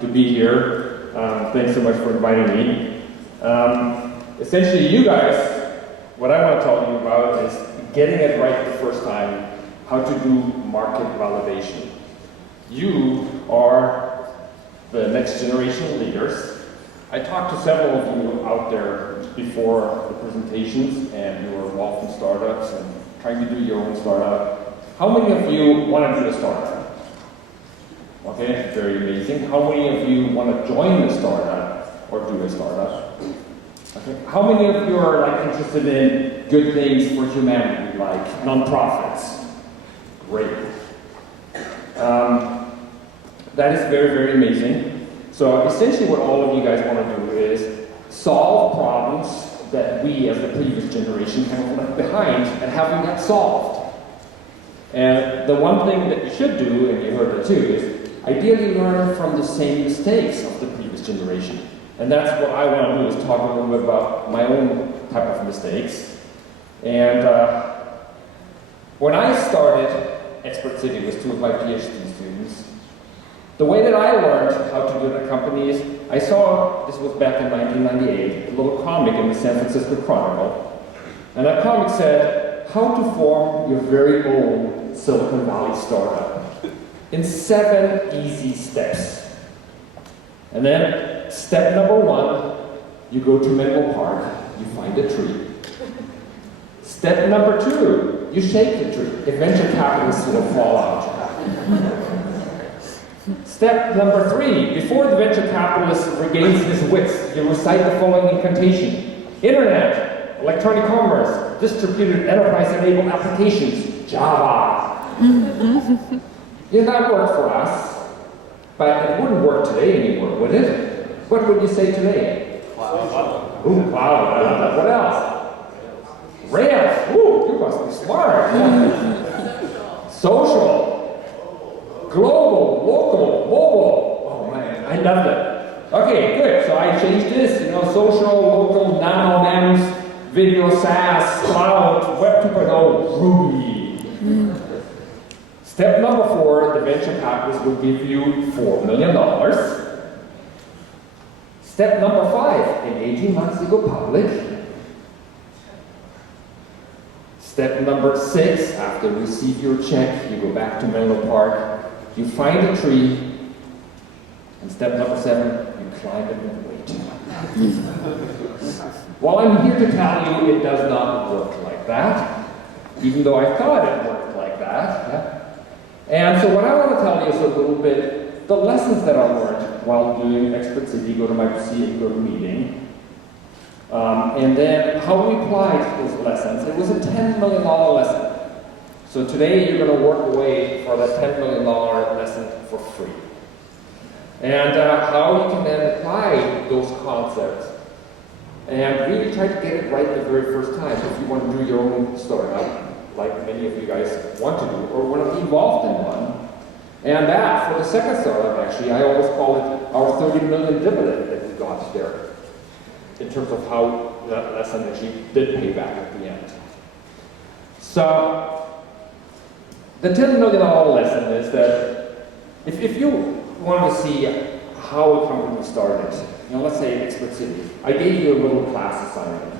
to be here. Thanks so much for inviting me. Essentially, you guys, what I want to tell you about is getting it right the first time, how to do market validation. You are the next generation leaders. I talked to several of you out there before the presentations, and you were involved in startups and trying to do your own startup. How many of you want to do a startup? Okay, very amazing. How many of you want to join a startup or do a startup? Okay. How many of you are interested in good things for humanity, like nonprofits? Great. That is very, very amazing. So essentially what all of you guys want to do is solve problems that we as the previous generation kind of left behind and having that solved. And the one thing that you should do, and you heard it too, is ideally learn from the same mistakes of the previous generation. And that's what I want to do, is talk a little bit about my own type of mistakes. And when I started Expert City with 2 of my PhD students, the way that I learned how to do it at companies, I saw, this was back in 1998, a little comic in the San Francisco Chronicle. And that comic said, how to form your very own Silicon Valley startup in 7 easy steps. And then step number 1, you go to Menlo Park, you find a tree. Step number 2, you shake the tree. If venture capitalists will fall out. Step number 3, before the venture capitalist regains his wits, you recite the following incantation. Internet, electronic commerce, distributed enterprise-enabled applications, Java. Yeah, that worked for us, but it wouldn't work today anymore, would it? What would you say today? Cloud. Ooh, cloud. What else? Rails. Ooh, you must be smart. Social. Global, local, mobile. Oh man, I loved it. Okay, good. So I changed this, social, local, nano, NAMs, video, SaaS, cloud, Web 2.0, Ruby. Step number 4, the venture capitalist will give you $4 million. Step number 5, in 18 months you go public. Step number 6, after you receive your check, you go back to Menlo Park. You find a tree, and step number 7, you climb it and wait. Well, I'm here to tell you it does not work like that, even though I thought it worked like that. Yeah? And so what I want to tell you is a little bit the lessons that I learned while doing Expert City, go to my go to meeting, and then how we applied those lessons. It was a $10 million lesson. So today you're going to work away for that $10 million lesson for free. And how you can then apply those concepts and really try to get it right the very first time if you want to do your own startup, like many of you guys want to do, or want to be involved in one. And that, for the second startup actually, I always call it our 30 million dividend that we got there, in terms of how that lesson actually did pay back at the end. So, the $10 million lesson is that if you want to see how a company started, let's say Expert City, I gave you a little class assignment.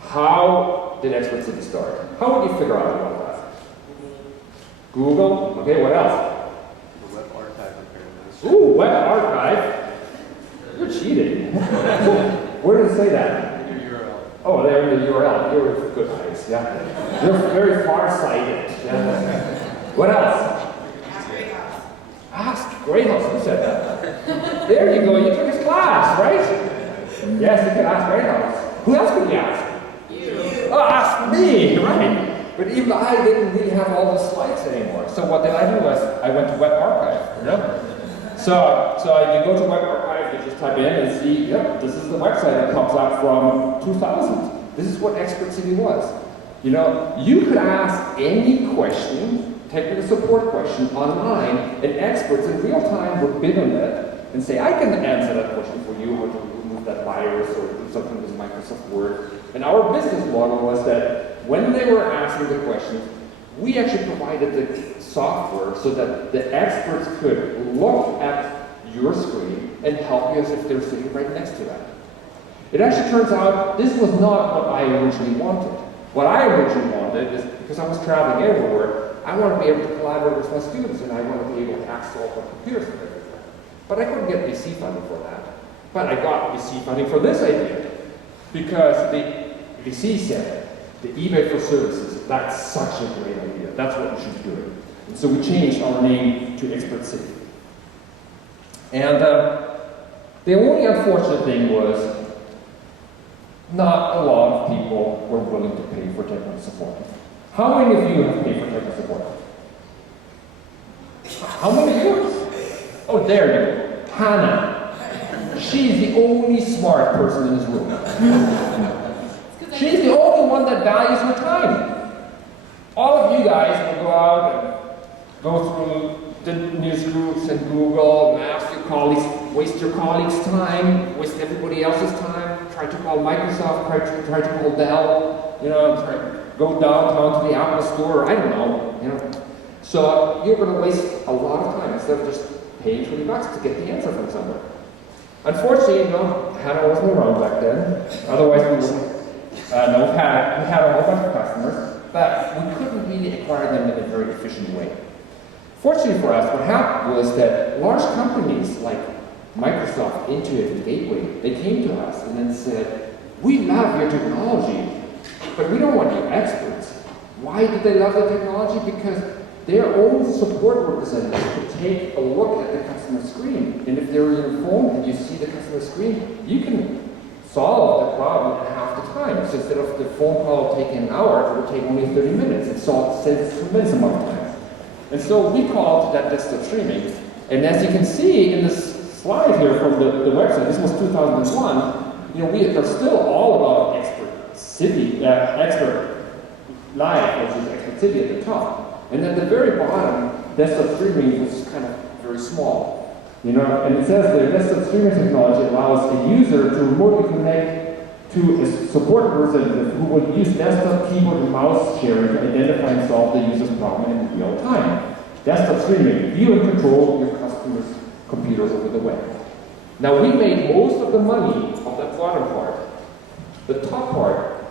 How did Expert City start? How would you figure out about that? Google? Okay, what else? The web archive apparently. Ooh, web archive? You're cheating. Where does it say that? In your URL. Oh, there in the URL. You're good eyes, yeah. You're very far-sighted. Yeah. What else? Ask Greathouse. Who said that? There you go. You took his class, right? Yes, you could ask Greathouse. Who else could you ask? You. Oh, ask me, right? But even I didn't really have all the slides anymore. So what did I do was I went to Web Archive. So you go to Web Archive, you just type in and see, yep, this is the website that comes up from 2000. This is what Expert City was. You could ask any question, technical support question online, and experts in real time would bid on that and say, I can answer that question for you, or to remove that virus, or do something with Microsoft Word. And our business model was that when they were asking the questions, we actually provided the software so that the experts could look at your screen and help you as if they're sitting right next to that. It actually turns out this was not what I originally wanted. What I originally wanted is, because I was traveling everywhere, I wanted to be able to collaborate with my students, and I wanted to be able to access all the computers from everywhere. But I couldn't get VC funding for that. But I got VC funding for this idea, because the VC said, the eBay for services, that's such a great idea. That's what we should be doing. And so we changed our name to Expert City. And the only unfortunate thing was not a lot of people were willing to pay for technical support. How many of you have paid for technical support? How many of you? Oh, there you go. Hannah. She's the only smart person in this room. She's the only one that values her time. All of you guys will go out and go through the news groups and Google, ask your colleagues, waste your colleagues' time, waste everybody else's time, try to call Microsoft, try to call Dell, go downtown to the Apple store, I don't know, So you're going to waste a lot of time instead of just paying $20 to get the answer from somewhere. Unfortunately, Hannah wasn't around back then. Otherwise, we wouldn't. We had a whole bunch of customers, but we couldn't really acquire them in a very efficient way. Fortunately for us, what happened was that large companies like Microsoft, Intuit, and Gateway, they came to us and then said, we love your technology, but we don't want you experts. Why did they love the technology? Because their own support representatives could take a look at the customer screen. And if they're on your phone and you see the customer screen, you can solve the problem in half the time. So instead of the phone call taking an hour, it would take only 30 minutes. It saves a tremendous amount of time. And so we called that desktop streaming. And as you can see in this slide here from the website, this was 2001, they're still all about Expert Live, which is Expert City at the top. And at the very bottom, desktop streaming was kind of very small. And it says the desktop streaming technology allows a user to remotely connect to a support representative who will use desktop keyboard and mouse sharing to identify and solve the user's problem in real time. Desktop streaming, view and control your customers' computers over the web. Now we made most of the money of that bottom part. The top part,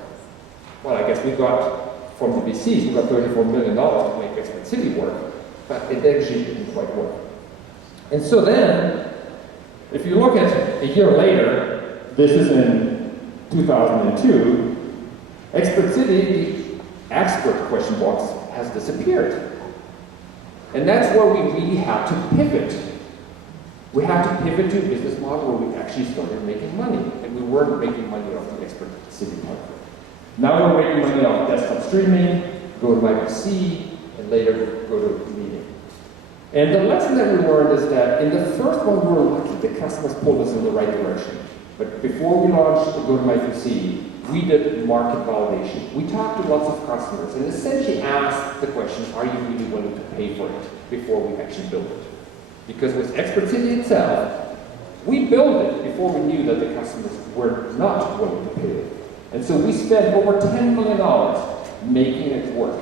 well, I guess we got from the VCs, we got $34 million to make Expert City work, but it actually didn't quite work. And so then, if you look at a year later, this is in 2002, Expert City, the expert question box, has disappeared. And that's where we really had to pivot. We had to pivot to a business model where we actually started making money. And we weren't making money off the Expert City part. Now we're making money off desktop streaming, go to MyPC, and later go to meeting. And the lesson that we learned is that in the first one we were lucky, the customers pulled us in the right direction. But before we launched the Go-to-MyPC, we did market validation. We talked to lots of customers and essentially asked the question, are you really willing to pay for it before we actually build it? Because with Expert City itself, we built it before we knew that the customers were not willing to pay it. And so we spent over $10 million making it work.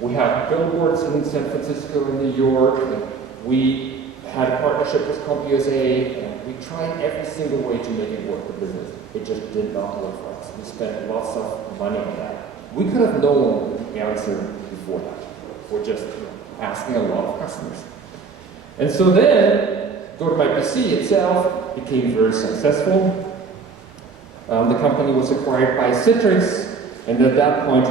We had billboards in San Francisco and New York, and we had a partnership with CompUSA, and we tried every single way to make it work for business. It just did not work for us. We spent lots of money on that. We could have known the answer before that. We're just asking a lot of customers. And so then, Go-to-MyPC itself became very successful. The company was acquired by Citrix, and at that point,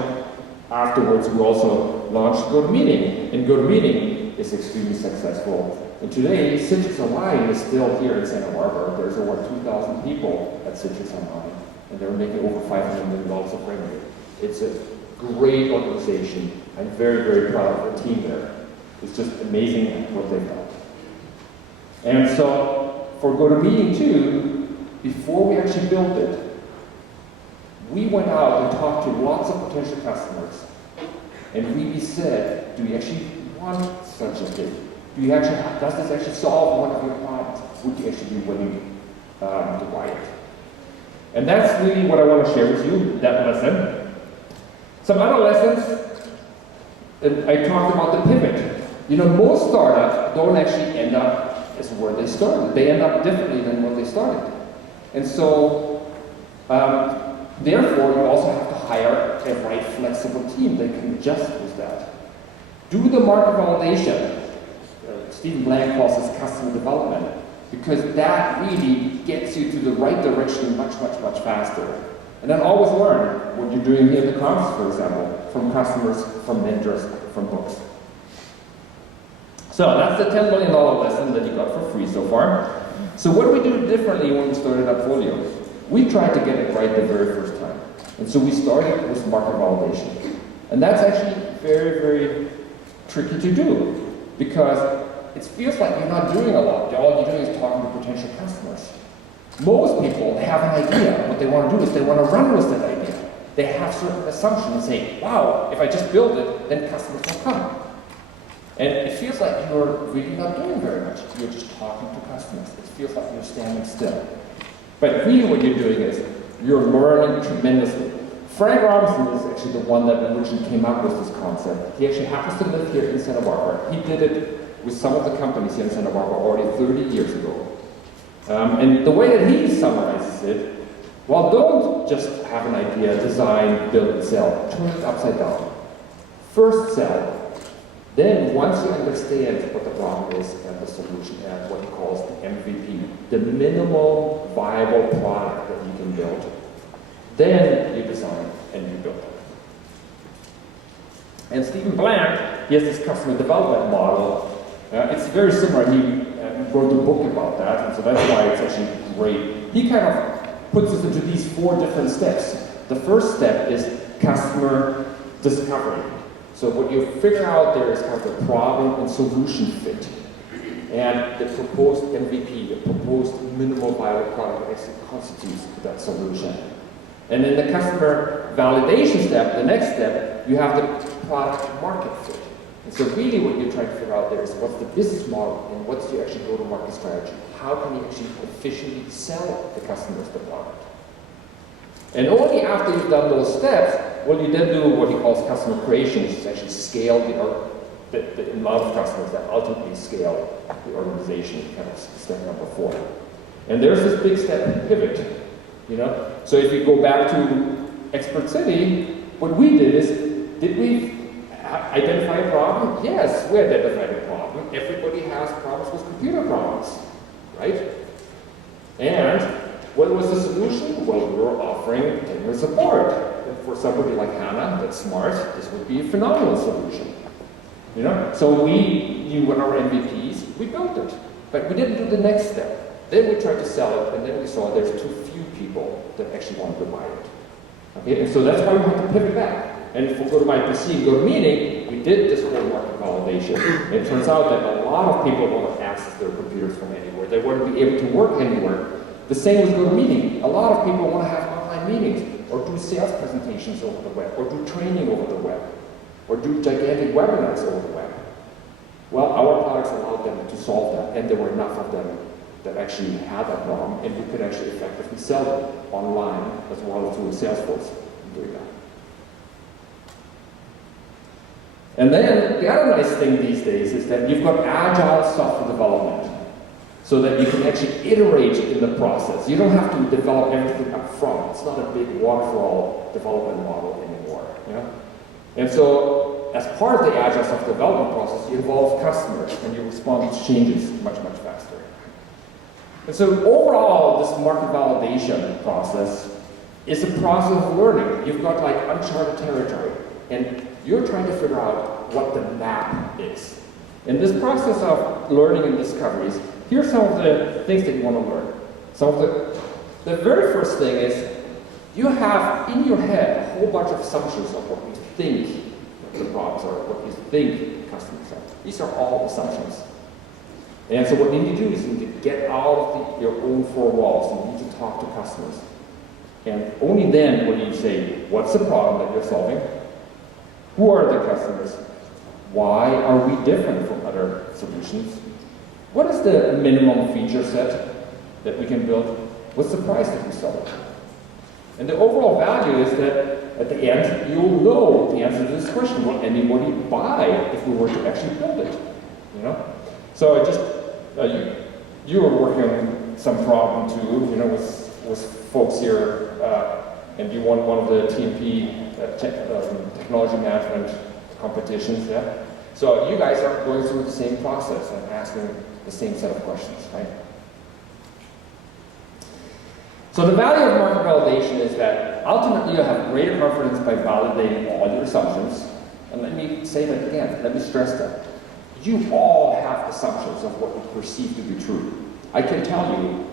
afterwards, we also launched GoToMeeting, and GoToMeeting is extremely successful. And today, Citrix Online is still here in Santa Barbara. There's over 2,000 people at Citrix Online, and they're making over $500 million of revenue. It's a great organization. I'm very, very proud of the team there. It's just amazing what they've done. And so, for GoToMeeting too, before we actually built it, we went out and talked to lots of potential customers, and we said, do you actually want such a thing? Does this actually solve one of your problems? Would you actually be willing to buy it? And that's really what I want to share with you, that lesson. Some other lessons, and I talked about the pivot. Most startups don't actually end up is where they started. They end up differently than what they started. And so, therefore, you also have to hire a right flexible team that can adjust with that. Do the market validation. Stephen Blank calls this customer development, because that really gets you to the right direction much faster. And then always learn what you're doing here at the conference, for example, from customers, from mentors, from books. So that's the $10 million lesson that you got for free so far. So what do we do differently when we started Appfolio? We tried to get it right the very first time. And so we started with market validation. And that's actually very tricky to do, because it feels like you're not doing a lot. All you're doing is talking to potential customers. Most people have an idea. What they want to do is they want to run with that idea. They have certain assumptions and say, wow, if I just build it, then customers will come. And it feels like you're really not doing very much. You're just talking to customers. It feels like you're standing still. But really what you're doing is you're learning tremendously. Frank Robinson is actually the one that originally came up with this concept. He actually happens to live here in Santa Barbara. He did it with some of the companies here in Santa Barbara already 30 years ago. And the way that he summarizes it, well, don't just have an idea, design, build, and sell. Turn it upside down. First sell. Then, once you understand what the problem is and the solution and what he calls the MVP, the minimal viable product that you can build, then you design and you build it. And Stephen Blank, he has this customer development model. It's very similar. He wrote a book about that, and so that's why it's actually great. He kind of puts us into these 4 different steps. The first step is customer discovery. So what you figure out there is kind of the problem and solution fit. And the proposed MVP, the proposed minimal viable product, actually constitutes that solution. And in the customer validation step, the next step, you have the product market fit. And so really what you're trying to figure out there is what's the business model and what's your actually go-to-market strategy. How can you actually efficiently sell the customers the product? And only after you've done those steps, will you then do what he calls customer creation, which is actually scale the amount of customers that ultimately scale the organization, kind of step number 4. And there's this big step pivot, you know? So if you go back to Expert City, what we did is, did we identify a problem? Yes, we identified a problem. Everybody has problems with computer problems, right? And what was the solution? Well, we were offering technical support. And for somebody like Hannah, that's smart, this would be a phenomenal solution. You know? So we knew what our MVPs, we built it. But we didn't do the next step. Then we tried to sell it, and then we saw there's too few people that actually wanted to buy it. Okay, and so that's why we had to pivot back. And if we go to my PC and go to meeting, we did this whole market validation. And it turns out that a lot of people want to access their computers from anywhere. They want to be able to work anywhere. The same with GoToMeeting. A lot of people want to have online meetings, or do sales presentations over the web, or do training over the web, or do gigantic webinars over the web. Well, our products allowed them to solve that, and there were enough of them that actually had that problem, and we could actually effectively sell them online as well as through Salesforce doing that. And then the other nice thing these days is that you've got agile software development, so that you can actually iterate in the process. You don't have to develop everything up front. It's not a big waterfall development model anymore. You know? And so, as part of the agile software development process, you involve customers and you respond to changes much faster. And so overall, this market validation process is a process of learning. You've got like uncharted territory, and you're trying to figure out what the map is. In this process of learning and discoveries, here's some of the things that you want to learn. So the very first thing is, you have in your head a whole bunch of assumptions of what you think the problems are, what you think customers are. These are all assumptions. And so what you need to do is you need to get out of your own 4 walls. You need to talk to customers. And only then will you say, what's the problem that you're solving? Who are the customers? Why are we different from other solutions? What is the minimum feature set that we can build? What's the price that we sell it? And the overall value is that at the end, you'll know the answer to this question. Will anybody buy if we were to actually build it? You know? So you were working on some problem too, you know, with folks here, and you won one of the TMP technology management competitions, yeah? So you guys are going through the same process and asking the same set of questions, right? So the value of market validation is that ultimately you have greater confidence by validating all your assumptions. And let me say that again, let me stress that. You all have assumptions of what you perceive to be true. I can tell you,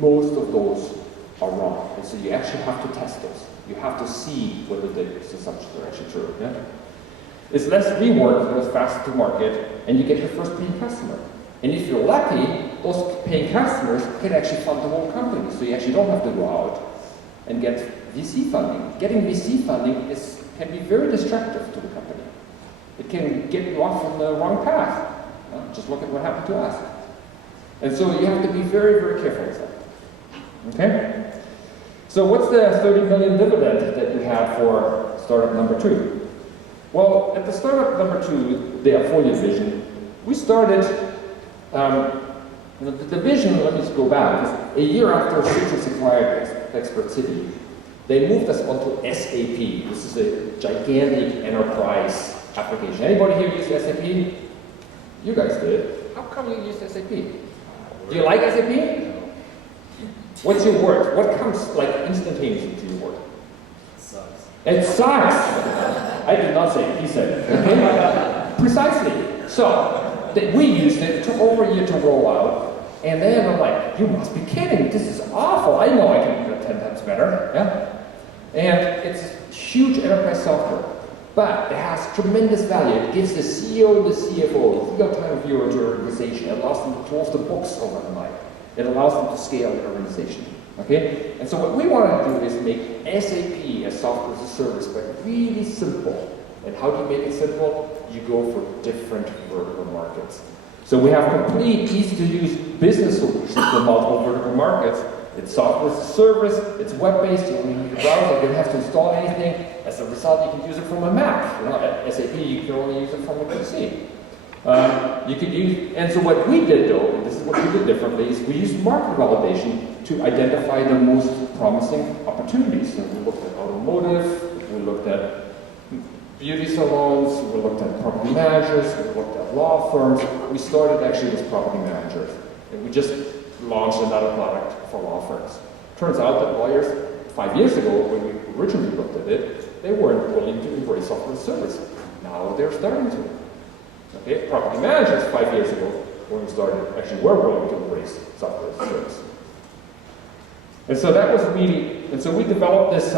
most of those are wrong. And so you actually have to test those. You have to see whether those assumptions are actually true. Yeah? It's less rework, goes faster to market, and you get your first paying customer. And if you're lucky, those paying customers can actually fund the whole company. So you actually don't have to go out and get VC funding. Getting VC funding can be very destructive to the company. It can get you off on the wrong path. Just look at what happened to us. And so you have to be very, very careful with that. Okay? So what's the 30 million dividend that we had for startup number 2? Well, at the startup number 2, the Apfolia vision, we started, the vision, let me just go back, a year after Citrix acquired Expert City, they moved us onto SAP. This is a gigantic enterprise application. Anybody here use SAP? You guys did. How come you use SAP? Do you like SAP? What's your word? What comes like instantaneously to your word? It sucks. It sucks! I did not say it, he said it. Okay? Precisely. So, we used it, it took over a year to roll out, and then I'm like, you must be kidding, this is awful. I know I can do it 10 times better. Yeah? And it's huge enterprise software, but it has tremendous value. It gives the CEO and the CFO real-time view of your organization. It allows them to close the books overnight. It allows them to scale the organization. Okay? And so what we want to do is make SAP as software as a service, but really simple. And how do you make it simple? You go for different vertical markets. So we have complete, easy-to-use business solutions for multiple vertical markets. It's software as a service, it's web-based, you don't need a browser, you don't have to install anything. As a result, you can use it from a Mac. You know, at SAP, you can only use it from a PC. You could use, and so what we did though, and this is what we did differently, is we used market validation to identify the most promising opportunities. So we looked at automotive, we looked at beauty salons, we looked at property managers, we looked at law firms. We started actually with property managers. And we just launched another product for law firms. Turns out that lawyers, 5 years ago, when we originally looked at it, they weren't willing to embrace software as a service. Now they're starting to. Okay, property managers 5 years ago, when we started, actually were willing to embrace software as a service. And so that was really, and so we developed this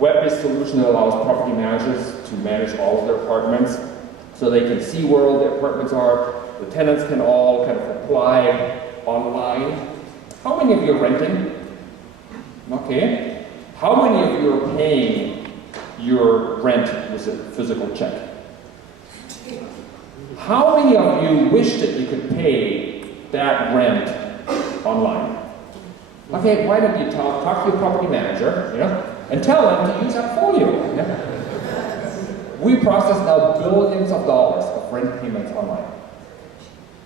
web-based solution that allows property managers to manage all of their apartments, so they can see where all the apartments are. The tenants can all kind of apply online. How many of you are renting? Okay. How many of you are paying your rent with a physical check? How many of you wish that you could pay that rent online? Okay, why don't you talk to your property manager, you know, and tell them to use Appfolio. Yeah? We process now billions of dollars of rent payments online.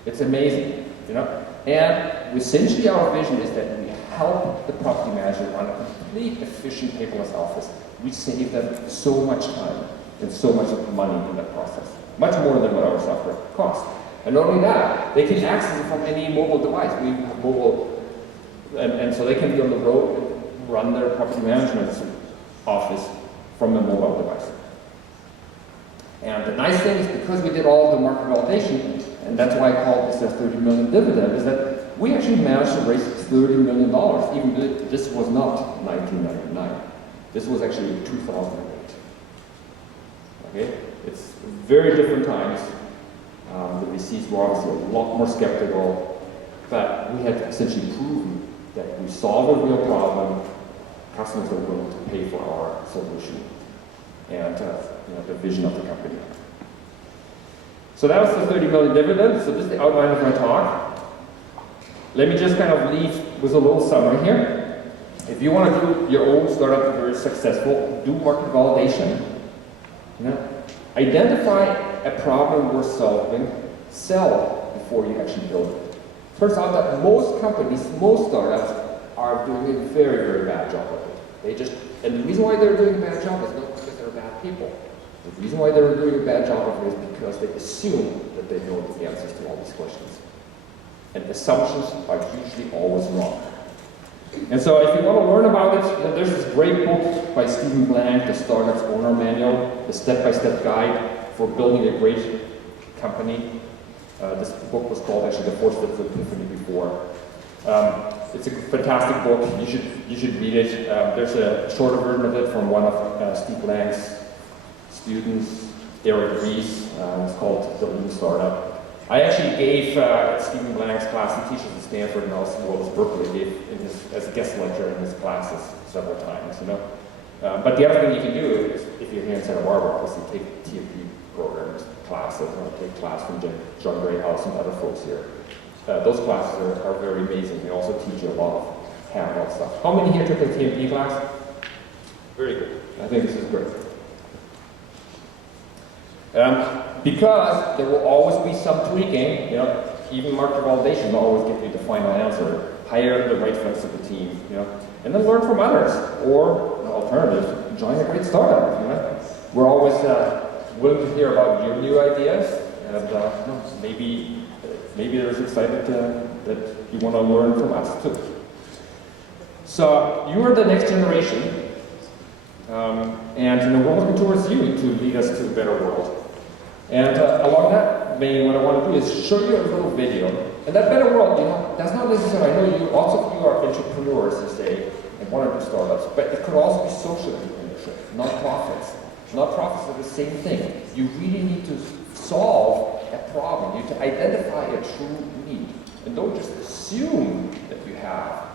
It's amazing, you know. And essentially our vision is that we help the property manager run a complete, efficient, paperless office. We save them so much time and so much money in that process. Much more than what our software costs. And not only that, they can access it from any mobile device. We have mobile, and so they can be on the road and run their property management office from a mobile device. And the nice thing is because we did all of the market validation, and that's why I call this a 30 million dividend, is that we actually managed to raise $30 million, even though this was not 1999. This was actually 2008. Okay? It's very different times. The VCs were obviously a lot more skeptical, but we had essentially proven that we solve a real problem, customers are willing to pay for our solution, and you know, the vision of the company. So that was the 30 million dividend. So this is the outline of my talk. Let me just kind of leave with a little summary here. If you want to do your own startup very successful, do market validation. You know, identify a problem worth solving, sell before you actually build it. Turns out that most companies, most startups, are doing a very, very bad job of it. And the reason why they're doing a bad job is not because they're bad people. The reason why they're doing a bad job of it is because they assume that they know the answers to all these questions. And assumptions are usually always wrong. And so if you want to learn about it, there's this great book by Stephen Blank, The Startup's Owner Manual, the step-by-step guide for building a great company. This book was called actually The 4 Steps of Epiphany before. It's a fantastic book. You should read it. There's a shorter version of it from one of Steve Blank's students, Eric Ries. It's called The Lean Startup. I actually gave Stephen Blank's class. He teaches at Stanford and also Berkeley. Gave as a guest lecturer in his classes several times. But the other thing you can do is, if you're here in Santa Barbara, is you take TMP programs, classes, or take class from John Greyhouse and other folks here. Those classes are very amazing. They also teach you a lot of hands-on stuff. How many here took a TMP class? Very good. I think this is great. Because there will always be some tweaking, even market validation will always give you the final answer. Hire the right folks of the team, and then learn from others. Or, an alternative, join a great startup, We're always willing to hear about your new ideas, and maybe there's excitement that you want to learn from us too. So, you are the next generation, and we're looking towards you to lead us to a better world. And along that vein, what I want to do is show you a little video. And that better world, that's not necessarily, I know lots of you are entrepreneurs, you say, and want to do startups, but it could also be social entrepreneurship, nonprofits. Nonprofits are the same thing. You really need to solve a problem. You need to identify a true need. And don't just assume that you have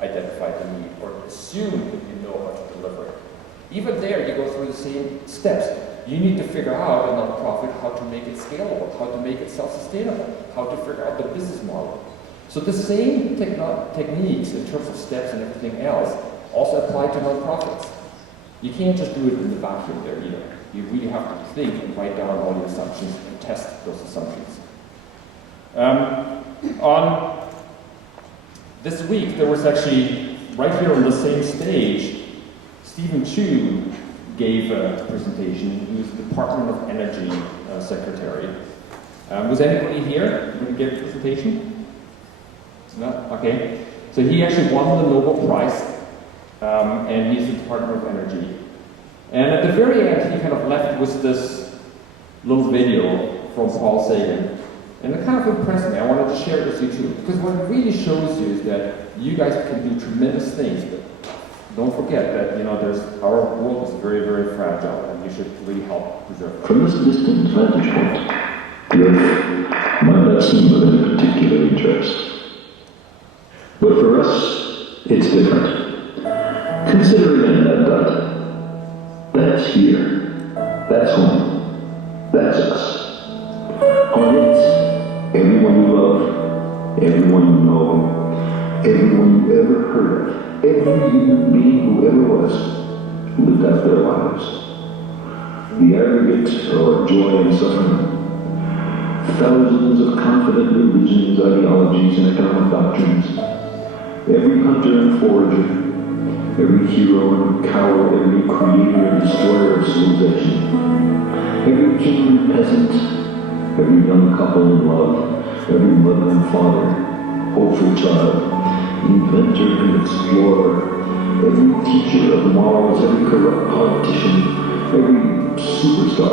identified the need or assume that you know how to deliver it. Even there, you go through the same steps. You need to figure out a nonprofit how to make it scalable, how to make it self-sustainable, how to figure out the business model. So the same techniques in terms of steps and everything else also apply to nonprofits. You can't just do it in the vacuum there either. You really have to think and write down all your assumptions and test those assumptions. On this week, there was actually, right here on the same stage, Stephen Chu gave a presentation. He was the Department of Energy Secretary. Was anybody here when he gave a presentation? No? Okay. So he actually won the Nobel Prize, and he's the Department of Energy. And at the very end, he kind of left with this little video from Paul Sagan. And it kind of impressed me. I wanted to share it with you too. Because what it really shows you is that you guys can do tremendous things, but don't forget that, our world is very, very fragile, and you should really help preserve it. From this distant vantage point, the Earth might not seem of any particular interest. But for us, it's different. Consider again that dot. That's here. That's home. That's us. On it, everyone you love, everyone you know, everyone you ever heard of, every human being who ever was, lived out their lives. The aggregate of joy and suffering, thousands of confident religions, ideologies, and economic doctrines, every hunter and forager, every hero and coward, every creator and destroyer of civilization, every king and peasant, every young couple in love, every mother and father, hopeful child, inventor and explorer, every teacher of morals, every corrupt politician, every superstar,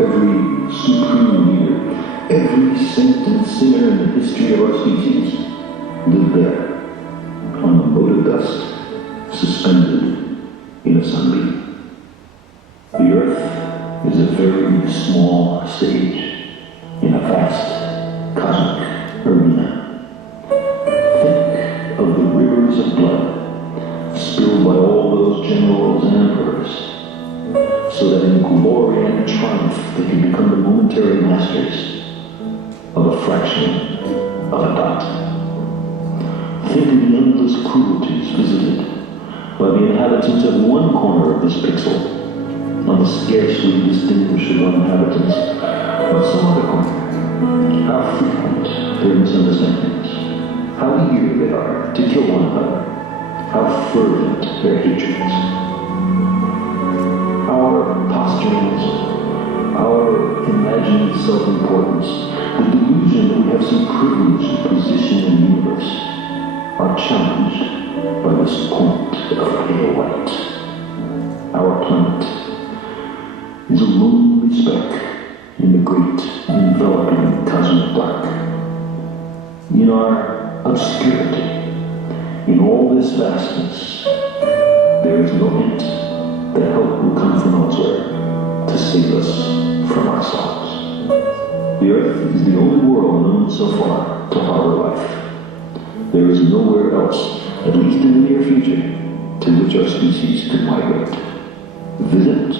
every supreme leader, every saint and sinner in the history of our species lived there, on a mote of dust, suspended in a sunbeam. The Earth is a very small stage in a vast cosmic arena. Think of the rivers of blood spilled by all those generals and emperors, so that in glory and triumph they can become the momentary masters of a fraction of a dot. Think of the endless cruelties visited by the inhabitants of one corner of this pixel on the scarcely distinguishable inhabitants of some other corner. How frequent their misunderstandings, how eager they are to kill one another, how fervent their hatreds. Our posturings, our imagined self-importance, the delusion that we have some privileged position in the universe, are challenged by this point of pale light. Our planet is a lonely speck in the great enveloping cosmic black. In our obscurity, in all this vastness, there is no hint that help will come from elsewhere to save us from ourselves. The Earth is the only world known so far to harbor life. There is nowhere else, at least in the near future, to which our species could migrate. Visit?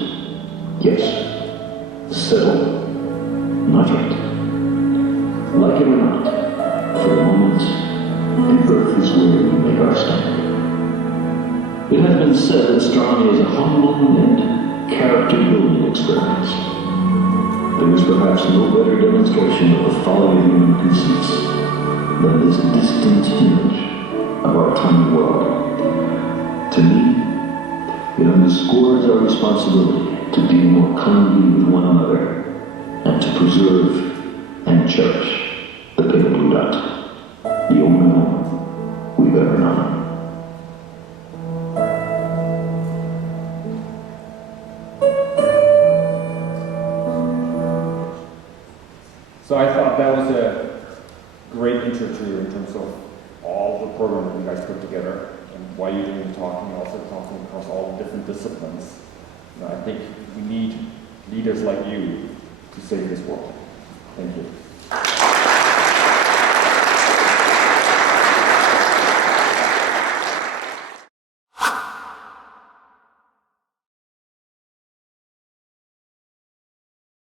Yes. Settle? Not yet. Like it or not, for the moment, the Earth is where we make our stand. It has been said that astronomy is a humbling and character-building experiment. There is perhaps no better demonstration of the folly of human conceits than this distant image of our tiny world. To me, it underscores our responsibility to deal more kindly with one another and to preserve and cherish the pale blue dot, the only one we've ever known. So I thought that was a great intro to you in terms of all the program that you guys put together and why you're doing the talking, also talking across all the different disciplines. You know, I think we need leaders like you to save this world. Thank you.